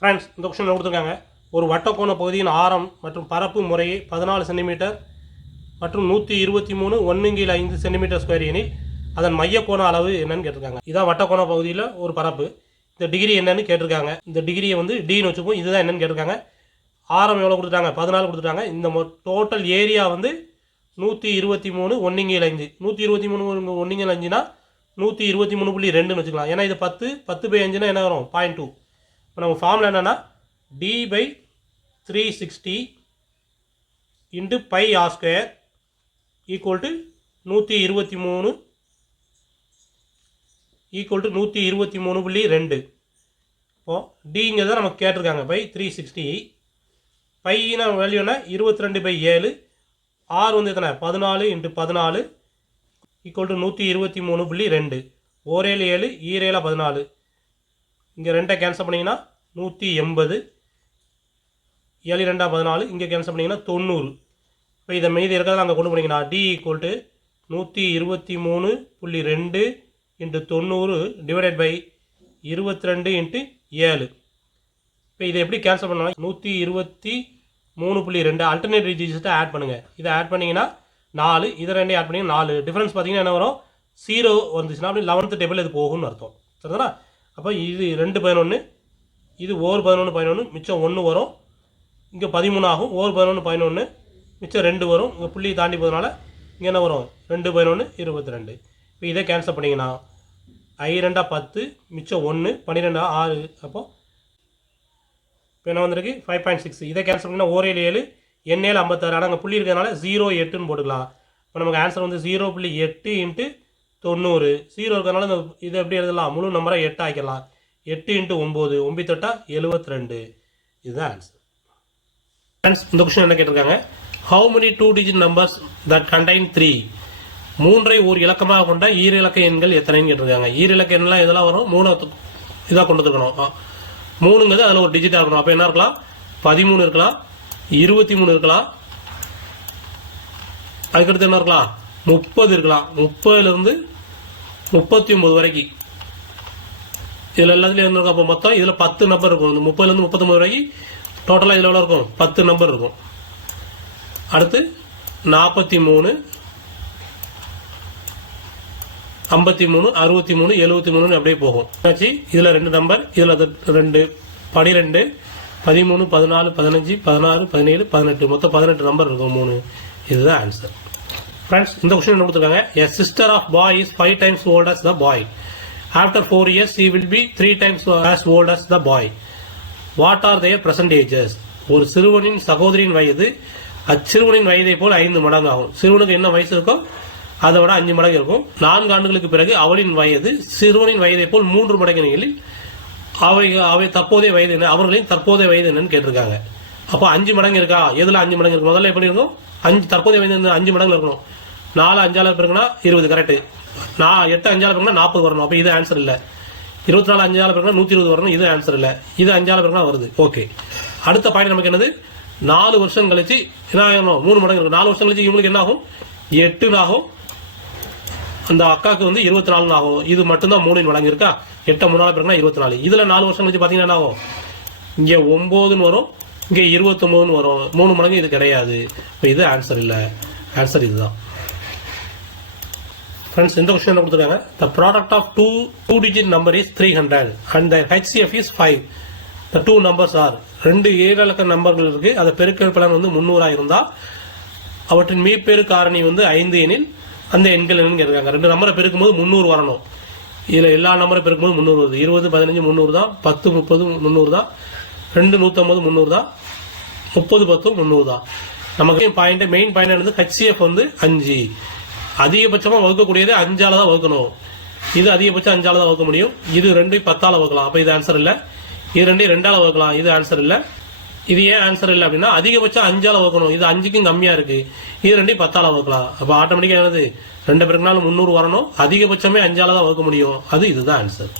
Friends, இந்த question கொடுத்துருக்காங்க. ஒரு வட்டக்கோண பகுதியின் ஆரம் மற்றும் பரப்பு முறையே 14 சென்டிமீட்டர் மற்றும் 123 1/5 சென்டிமீட்டர் ஸ்கொயர் எனில் அதன் மையக்கோண அளவு என்னன்னு கேட்டிருக்காங்க. இதான் வட்டக்கோண பகுதியில் ஒரு பரப்பு. இந்த டிகிரி என்னன்னு கேட்டிருக்காங்க. இந்த டிகிரியை வந்து டின்னு வச்சுப்போம். இதுதான் என்னன்னு கேட்டிருக்காங்க. ஆரம் எவ்வளோ கொடுத்துட்டாங்க? 14 கொடுத்துட்டாங்க. இந்த டோட்டல் ஏரியா வந்து 123 1/5. 123 1/5னா 123.2ன்னு வச்சுக்கலாம். ஏன்னா இது 10/5னா என்ன வரும்? 0.2. இப்போ நம்ம ஃபார்முலா என்னென்னா d/360 × πr² ஈக்குவல் டு 123 123.2. இப்போது டிங்கிறத நமக்கு கேட்டிருக்காங்க. பை 360 பையின வேல்யூனா 22/7. ஆர் வந்து எத்தனை? 14 × 14 ஈக்குவல் டு 123.2. 1 7 7 14. இங்கே 2 கேன்சல் பண்ணிங்கன்னா 180. 7 2 14. இங்கே கேன்சல் பண்ணிங்கன்னா 90. இப்போ இதை மீதி இருக்கிறத அங்கே கொண்டு போனீங்கன்னா T equal to 123.2 × 90 divided by 22 × 7. இப்போ இதை எப்படி கேன்சல் பண்ணலாம்? 123.2 அல்டர்னேட் டிஜிட்டை ஆட் பண்ணுங்கள். இதை ஆட் பண்ணிங்கன்னா 4. இதை 2 ஆட் பண்ணிங்கன்னா 4. டிஃப்ரென்ஸ் பார்த்தீங்கன்னா என்ன வரும்? 0 வந்துச்சுன்னா அப்படி 11th டேபிள் இது போகும்னு அர்த்தம். சரிங்களா? அப்போ இது 2 11, இது ஓர் 11 11, மிச்சம் 1 வரும். இங்கே 13 ஆகும். ஓர் 11 11, மிச்சம் 2 வரும். இங்கே புள்ளி தாண்டி போகிறதுனால இங்கே என்ன வரும்? 2 11 22. இப்போ இதை கேன்சல் பண்ணிங்கன்னா I 2 10, மிச்சம் 1, 12 6. அப்போது இப்போ என்ன வந்திருக்கு? 5.6. இதை கேன்சல் பண்ணிங்கன்னா 1 7 7 56. ஆனால் அங்கே புள்ளி இருக்கிறதுனால 0 8ன்னு போட்டுக்கலாம். இப்போ நமக்கு ஆன்சர் வந்து 0.8 × 90. 0 இருக்கிறதுனால இந்த இதை எப்படி எழுதலாம்? முழு நம்பரை 8 ஆக்கிடலாம். 8 × 9 9 72. இதுதான் ஆன்சர். ஃப்ரெண்ட்ஸ், இந்த கொஸ்டின் என்ன கேட்டிருக்காங்க? How many 2 digit numbers that contain 3? 3ஐ ஒரு இலக்கமாக கொண்ட ஈரிலக்க எண்கள் எத்தனைன்னு கேட்டிருக்காங்க. ஈரிலக்க எண்லாம் இதெல்லாம் வரும். 3 இதாக கொண்டு வந்துருக்கணும். 3ங்கிறது அதில் ஒரு டிஜிட்டாக இருக்கணும். அப்போ என்ன இருக்கலாம்? 13 இருக்கலாம், 23 இருக்கலாம், அதுக்கடுத்து என்ன இருக்கலாம்? 30 இருக்கலாம். 30லேருந்து 39 வரைக்கும் இதில் எல்லாத்துலேயும் என்ன இருக்கும்? அப்போ மொத்தம் இதில் 10 நம்பர் இருக்கும். இந்த 30லேருந்து 39 வரைக்கும் டோட்டலாக இதில் எவ்வளோ இருக்கும்? 10 நம்பர் இருக்கும். அடுத்து 43 53 63 73 அப்படியே போகும். இதில் 2 நம்பர், இதில் 2 12 13 14 15 16 17 18 மொத்தம் 18 நம்பர் இருக்கும். 3. இதுதான் ஆன்சர். ஃப்ரெண்ட்ஸ், இந்த கொஸ்டின் என்ன கொடுத்துருக்காங்க? A sister of boy is 5 times old as the boy. After 4 years she will be 3 times as old as the boy. What are their present ages? ஒரு சிறுவனின் சகோதரியின் வயது அச்சிறுவனின் வயதை போல் 5 மடங்கு ஆகும். சிறுவனுக்கு என்ன வயசு இருக்கோ அதை விட 5 மடங்கு இருக்கும். 4 ஆண்டுகளுக்கு பிறகு அவளின் வயது சிறுவனின் வயதை போல் 3 மடங்கு நிலையில் அவை தற்போதைய வயது என்ன? அவர்களின் தற்போதைய வயது என்னன்னு கேட்டிருக்காங்க. அப்போ 5 மடங்கு இருக்கா? எதில் 5 மடங்கு இருக்கும்? முதல்ல எப்படி இருக்கும்? 5 தற்போதைய வயது 5 மடங்கு இருக்கணும். 4 5 பிறகுனா 20 கரெக்டு. 8 5 பிறகுனா 40 வரணும். அப்போ இது ஆன்சர் இல்லை. 24 5 பிறகுனா 120 வரணும். இது ஆன்சர் இல்லை. இது 5 பிறகுனா வருது. ஓகே, அடுத்த பாயிண்ட் நமக்கு என்னது? 4 வருஷம் கழிச்சு என்ன ஆகணும்? 3 மடங்கு இருக்கும். 4 வருஷம் கழிச்சு இவங்களுக்கு என்ன ஆகும்? 8 ஆகும். அந்த அக்காவுக்கு வந்து 24 ஆகும். இது மட்டும்தான் 3 மடங்கு இருக்கா? 8 3 பிறகுனா 24. இதில் 4 வருஷம் கழிச்சு பார்த்தீங்கன்னா என்ன ஆகும்? இங்கே 9ன்னு வரும், இங்கே 29ன்னு வரும். 3 மடங்கு இது கிடையாது. இப்போ இது ஆன்சர் இல்லை. ஆன்சர் இதுதான். ஃப்ரெண்ட்ஸ், இந்த கொஸ்டின் என்ன கொடுத்துருக்காங்க? The product of two digit number is 300 and the HCF is 5. The two numbers are 2 ஏழு நம்பர்கள் இருக்கு. அதை பெருக்கல் பலன் வந்து 300 இருந்தால் அவற்றின் மீப்பெரு காரணி வந்து 5 எனில் அந்த எண்கள் என்னன்னு கேட்குறாங்க. 2 நம்பரை பெருக்கும்போது 300 வரணும். இதில் எல்லா நம்பரை பெருக்கும்போது 300 வருது. 20 15 300 தான். 10 30 300 தான். 2 150 300 தான். 30 10 300 தான். நமக்கு மெயின் பாயிண்ட் வந்து HCF வந்து 5. அதிகபட்சமாக வகுக்கக்கூடியது 5ஆல தான் வகுக்கணும். இது அதிகபட்சம் 5ஆல தான் வகுக்க முடியும். இது 2 10ஆல வகுக்கலாம். அப்போ இது ஆன்சர் இல்லை. இது 2 2ஆல வகுக்கலாம். இது ஆன்சர் இல்லை. இது ஏன் ஆன்சர் இல்லை அப்படின்னா அதிகபட்சம் 5ஆல வகுக்கணும். இது 5க்கும் கம்மியாக இருக்கு. இது 2 10ஆல வகுக்கலாம். அப்போ ஆட்டோமேட்டிக்காக என்னது? 2 பிறகுனாலும் 300 வரணும். அதிகபட்சமே 5ஆல தான் வகுக்க முடியும். அது இதுதான் ஆன்சர்.